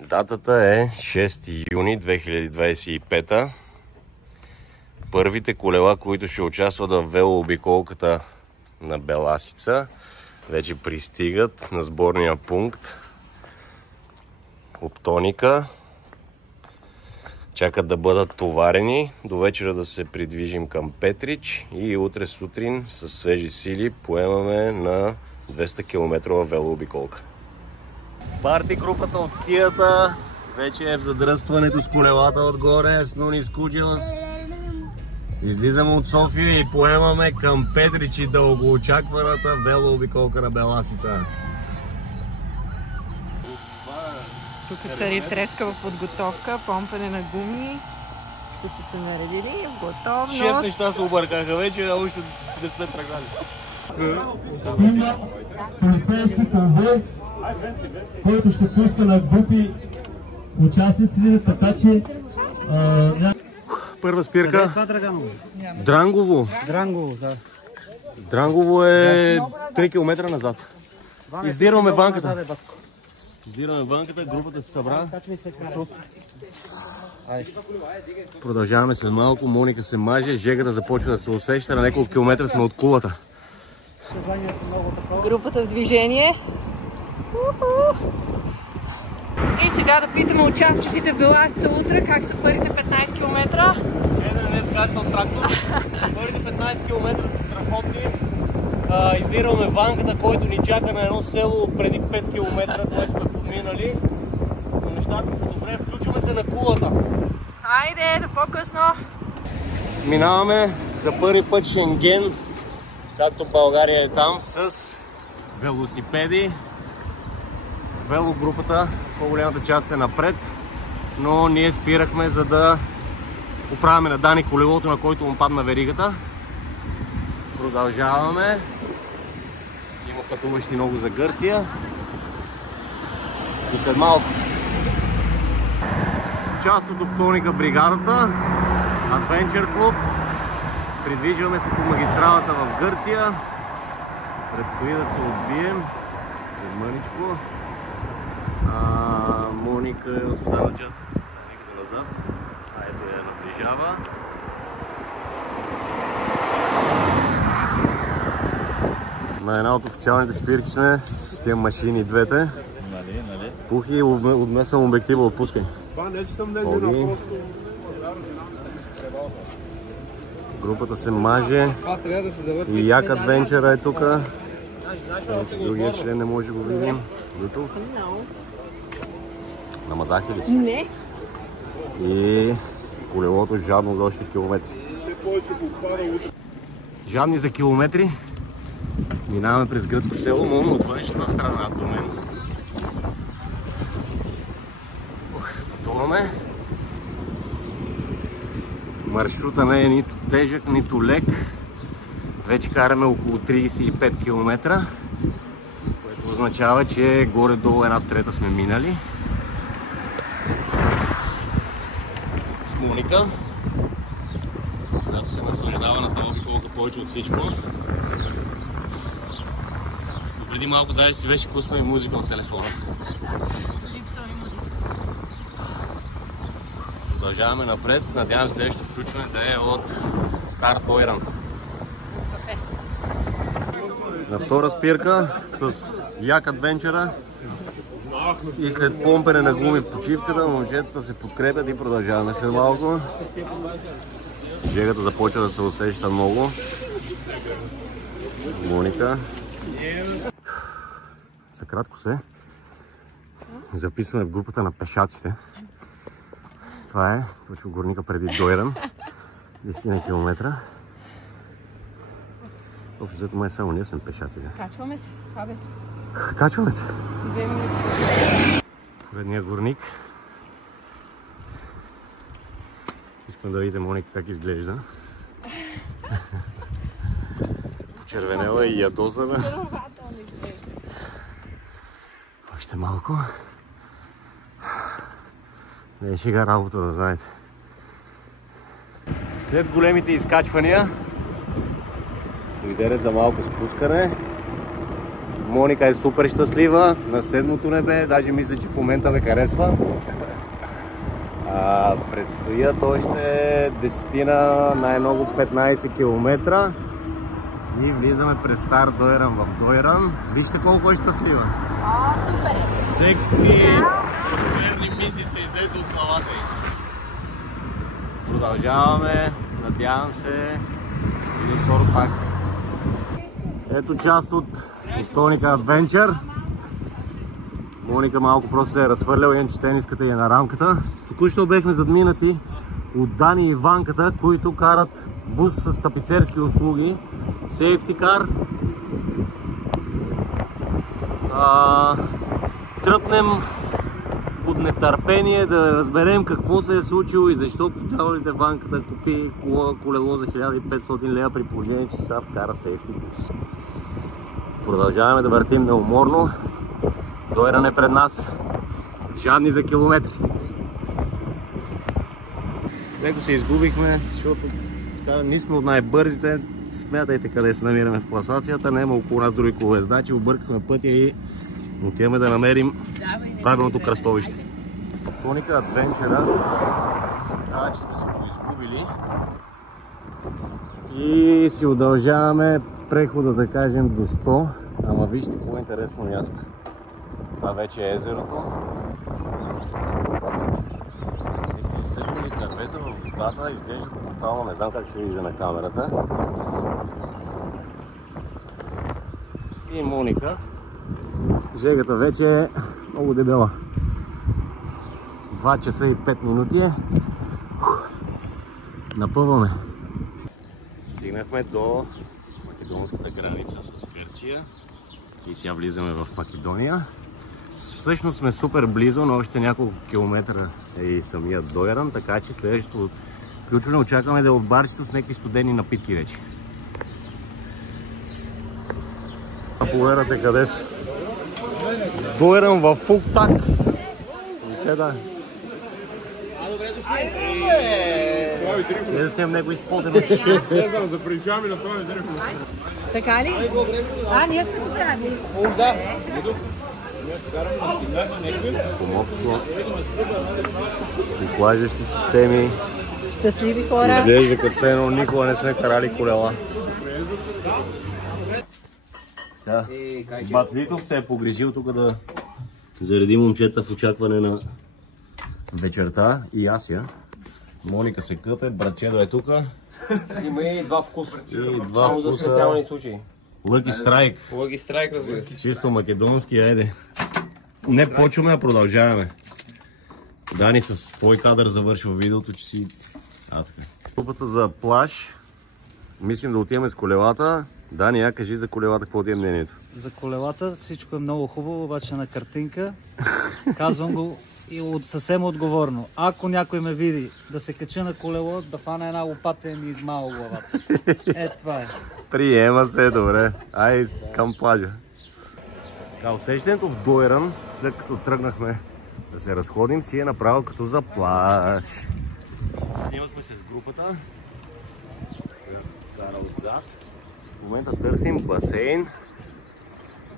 Датата е 6 юни 2025. Първите колела, които ще участват в велообиколката на Беласица, вече пристигат на сборния пункт Оптоника. Чакат да бъдат товарени, до вечера да се придвижим към Петрич и утре сутрин със свежи сили поемаме на 200 км велообиколка. Парти групата от Кията вече е в задръстването с колелата отгоре, с Нуни Скуджилас. Излизаме от София и поемаме към Петрич и дългоочакваната велообиколка на Беласица. Тук цари трескава подготовка, помпане на гуми. Тук сте се наредили в готовност. 6 неща се объркаха вече, а още не сме тръгнали. Има полицейски конвой, който ще пуска на групи участниците, така че... Първа спирка. Дрангово. Дрангово, да. Дрангово е 3 км назад. Издирваме банката. Издирваме банката, групата се събра. Продължаваме след малко, Моника се маже, жегата започва да се усеща, на няколко километра сме от кулата. Групата в движение. И сега да питаме участниците в Беласица утре как са първите 15 км. Днес качва от трактор. Първите 15 км са страхотни. Издирваме ванката, който ни чака на едно село преди 5 км, което сме подминали. Но нещата са добре, включваме се на кулата. Хайде, до по-късно! Минаваме за първи път Шенген, както България е там, с велосипеди. Велогрупата, по-голямата част е напред, но ние спирахме, за да оправяме на Дани колелото, на който му падна веригата. Продължаваме. Има пътуващи много за Гърция. И след малко част от Оптоника бригадата, Adventure Club. Придвижваме се по магистралата в Гърция. Предстои да се отбием след мъничко. Моника е остана част назад. Ето я наближава. На една от официалните спирки сме с тези машини двете. Пухи, отмесвам обектива, отпускай. Групата се маже и Як Адвенчъра е тук. Другия член не може да го видим. Готов? Намазахте ли си? Не. И колелото жадно за още километри. Жадни за километри. Минаваме през гръцко село, но от външната страна до мен. Пътуваме. Маршрута не е нито тежък, нито лек. Вече караме около 35 км, което означава, че горе-долу една трета сме минали. С Моника, която се наслаждава на тази обиколка повече от всичко. Преди малко даже си беше пуснал и музика от телефона. Продължаваме напред. Надявам се следващото включване да е от Старт Бойран. На втора спирка с Як Адвенчъра и след помпене на гуми в почивката, момчетата се подкрепят и продължаваме след малко. Жегата започва да се усеща много. Моника. За кратко се записваме в групата на пешаците. Това е точно горника преди Дойран. 10 км. Общо взето май само ние сме пешаци. Качваме се. Качваме се. 2 минути. Поредния горник. Искам да видите Моника как изглежда. Почервенела и ядосана. Още малко. Не е шега работа, да знаете. След големите изкачвания дойде ред за малко спускане. Моника е супер щастлива на седмото небе, даже мисля, че в момента ме харесва. Предстоят още 10, най-много 15 км и влизаме през стар Дойран в Дойран. Вижте колко е щастлива. Супер! Всеки скверни мисли се излезе от главата й. Продължаваме, надявам се, ще видим скоро пак. Ето част от Tonica Adventure. Моника малко просто се е разхвърляла, иначе тениската и е на рамката. Току-що бехме задминати от Дани и Ванката, които карат бус с тапицерски услуги. Сейфти кар. Тръпнем от нетърпение да разберем какво се е случило и защо подявалите Ванката купи колело за 1500 лева при положение, че сега вкара сейфти бус. Продължаваме да въртим неуморно. Дойран е пред нас. Жадни за километри. Леко се изгубихме, защото ние сме от най-бързите. Смятайте къде се намираме в класацията. Нема около нас други колездачи. Объркахме пътя и отиваме да намерим правилното кръстовище. Tonica Adventure се казва, че сме се поизгубили и си удължаваме прехода, да кажем, до 100. Ама вижте какво интересно място. Това вече е езерото. Изсъхнали дървета в водата изглеждат тотално, не знам как ще видя на камерата. И Моника. Жегата вече е много дебела. 2 часа и 5 минути е. Напъваме. Стигнахме до македонската граница с Гърция и сега влизаме в Македония. Всъщност сме супер близо, но още няколко километра е и самият Дойран, така че следващото включване очакваме да е в барчето с някакви студени напитки вече. Погледате къде са. Дойран в Фуктак. Момчета. Не да снимам него изпълдено. Не знам, заприличаваме на това директно. Така ли? Ние сме се приятели. Да. Спомогство. Приклажащи системи. Щастливи хора. Изглежда като се едно никога не сме карали колела. Батлитов се е погрижил тук да зареди момчета в очакване на вечерта и Ася. Моника се къпе, братчедо е тук. Има и два вкуса. Само за специални случаи. Лъки страйк. Лъки страйк, разбира се. Чисто македонски, айде. Не почваме, а продължаваме. Дани, с твой кадър завършва видеото, че си... Групата за плаж. Мислим да отиваме с колелата. Дани, я кажи за колелата, какво ти е мнението? За колелата всичко е много хубаво, обаче на картинка. Казвам го и съвсем отговорно. Ако някой ме види да се кача на колело, да фана една лопата и ми измава главата. Това е. Приема се, добре. Ай, към плажа. Усещането в Дойран, след като тръгнахме да се разходим, си е направо като за плаж. Снимахме се с групата. Отзад. В момента търсим басейн,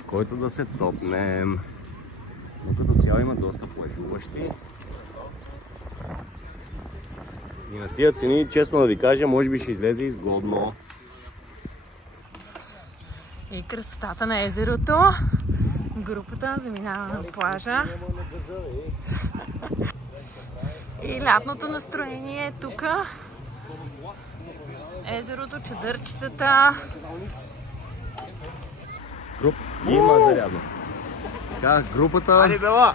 в който да се топнем. Но като цяло има доста плажуващи. И на тия цени, честно да ви кажа, може би ще излезе изгодно. И красотата на езерото. Групата заминава на плажа. И лятното настроение е тук. Езерото, чадърчетата. Има зарядно. Така, групата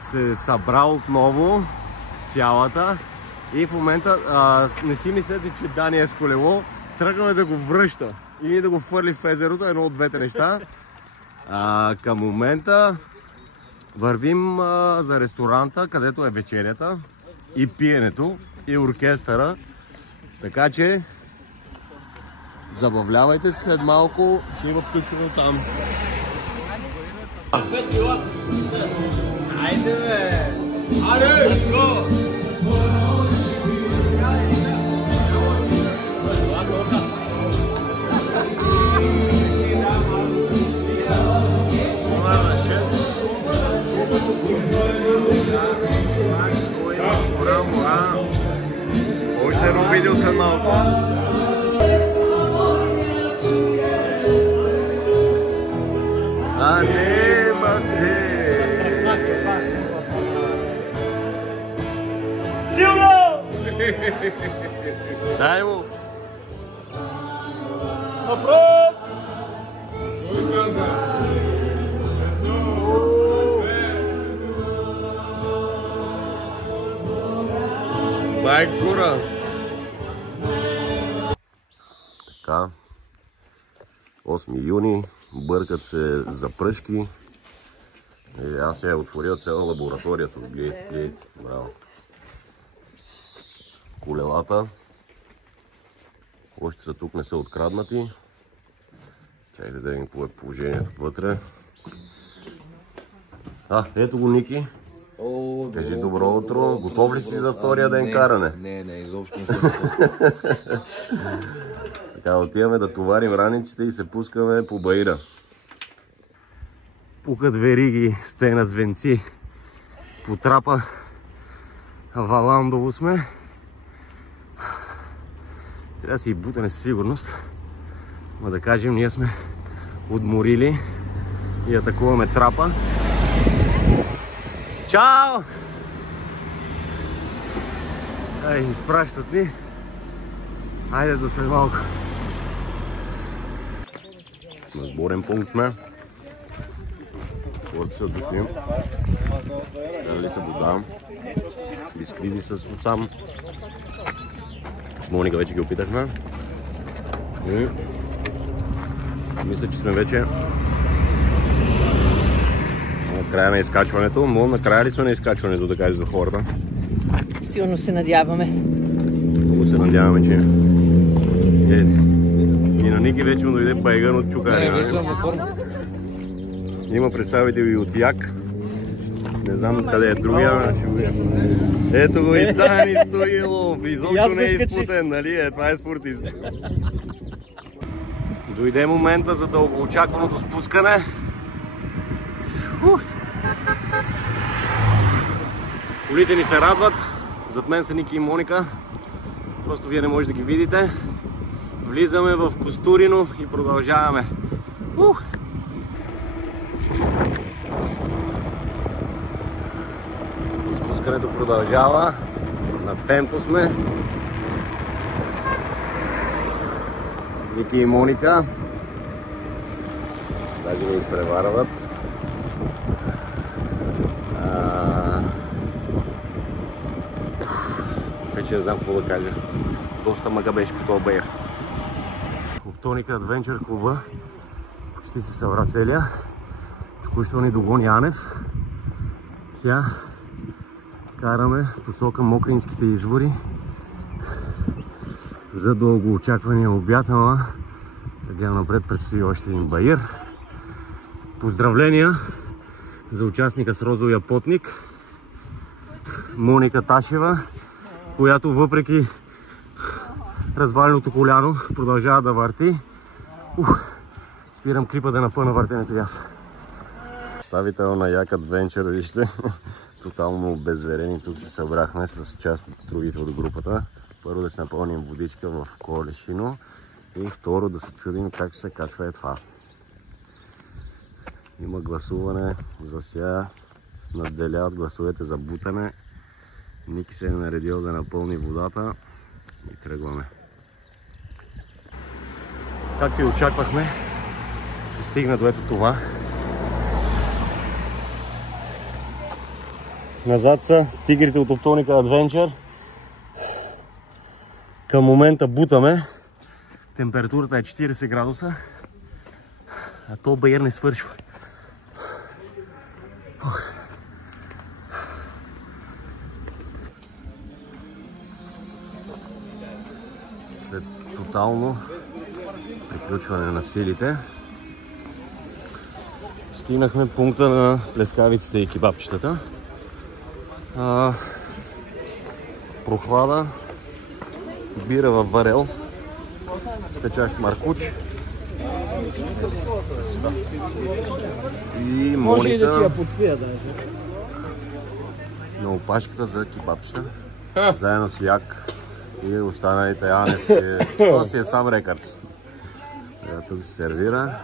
се събра отново, цялата. И в момента не си мислете, че Дани е с колело. Тръгваме да го връща или да го хвърли в езерото, едно от двете неща. Към момента вървим за ресторанта, където е вечерята и пиенето и оркестъра. Така че забавлявайте се, след малко ще има включване там. Айде бе! Айде! Let's go! Обидил съм малко. А не, мате! Силно! Дай му! Напред! Бай кура! Така, 8 юни, бъркат се запръшки. Аз я отворил цяла лабораторията. Гледайте, браво. Колелата. Още са тук, не са откраднати. Чакайте да видим какво е положението вътре. Ето го, Ники. Кажи добро утро. Готов ли си за втория ден каране? Не, изобщо не съм. Така, отиваме да товарим раниците и се пускаме по баира. Пукат вериги, стенат венци. По трапа Валандово сме. Трябва да си и бутане със сигурност. Но да кажем, ние сме отморили и атакуваме трапа. Чао! Изпращат ни. Хайде до след малко. На сборен пункт сме. Хората се отдохнем. Скарали са вода. Бисквиди с сусам. С Моника вече ги опитахме. И мисля, че сме вече на края на изкачването. Но накрая ли сме на изкачването, да кажеш за хората? Силно се надяваме. Много се надяваме, че и на Ники вече му дойде байган от чукари. Има представители и от Як. Не знам къде е другия. Ето го и Дани Стоилов. Изобщо не е изпутен, нали? Това е спортист. Дойде момента за дългоочакваното спускане. Колите ни се радват. Зад мен са Ники и Моника. Просто вие не можете да ги видите. Влизаме в Костурино и продължаваме. Спускането продължава. На темпо сме. Ники и Моника. Даже го изпреварват. Вече не знам какво да кажа. Доста мъга беше по този бейер. Оптоника Адвенчър клуба почти се събра целия. Току-що ни догони Анев. Сега караме посока Мокринските извори за дългоочаквания обяд, ама гледам напред предстои още един баир. Поздравления за участника с розовия потник Моника Ташева, която въпреки разваленото коляно продължава да върти. Спирам клипа да напъна въртенето и аз. Представител на Як Адвенчър, вижте, тотално обезверени. Тук се събрахме с част от другите от групата. Първо да се напълним водичка в колешино и второ да се чудим как се качва това. Има гласуване за сега. Надделяват гласовете за бутане. Ники се е наредил да напълни водата и тръгваме. Както и очаквахме, се стигна до ето това. Назад са тигрите от Оптоника Adventure. Към момента бутаме. Температурата е 40 градуса. А то баер не свършва. След тотално приключване на силите, стигнахме пункта на плескавиците и кебапчетата. Прохлада, бира във варел, стечащ маркуч и Моника на опашката за кебапчета, заедно с Як И останалите Анев си... Това си е сам рекърдс. Тук се сервира.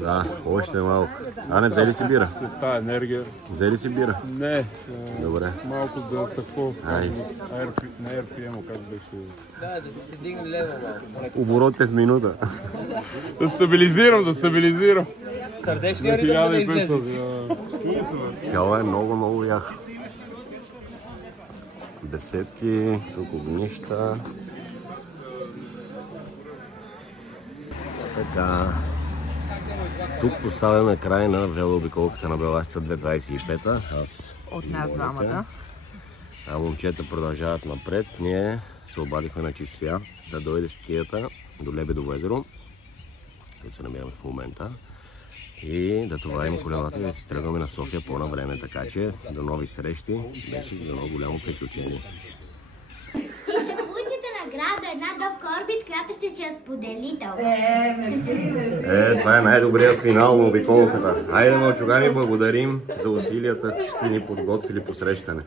Да, още малко. Ане, взе ли си бира? Та енергия. Взе ли си бира? Не. Добре. Малко да такво. Ай. На RPM, как беше. Да се дигне лево малко. Оборотите в минута. Да стабилизирам. Сърдечния ритъм да излезе. Цяло е много яко. Беседки, тук огнища. Така. Тук поставяме край на велообиколката на Белашица 2.25. Аз От нас двамата. А момчета продължават напред. Ние се обадихме на Чичвя да дойде скията до Лебедово езеро, където се намираме в момента, и да товарим колелата и да си тръгваме на София по-навреме. Така че до нови срещи, беше едно голямо приключение. Ще получите награда, една Dove Corbett, която ще си я споделите. Това е най-добрият финал на обиколката. Хайде, мълчугани, благодарим за усилията, че сте ни подготвили посрещане.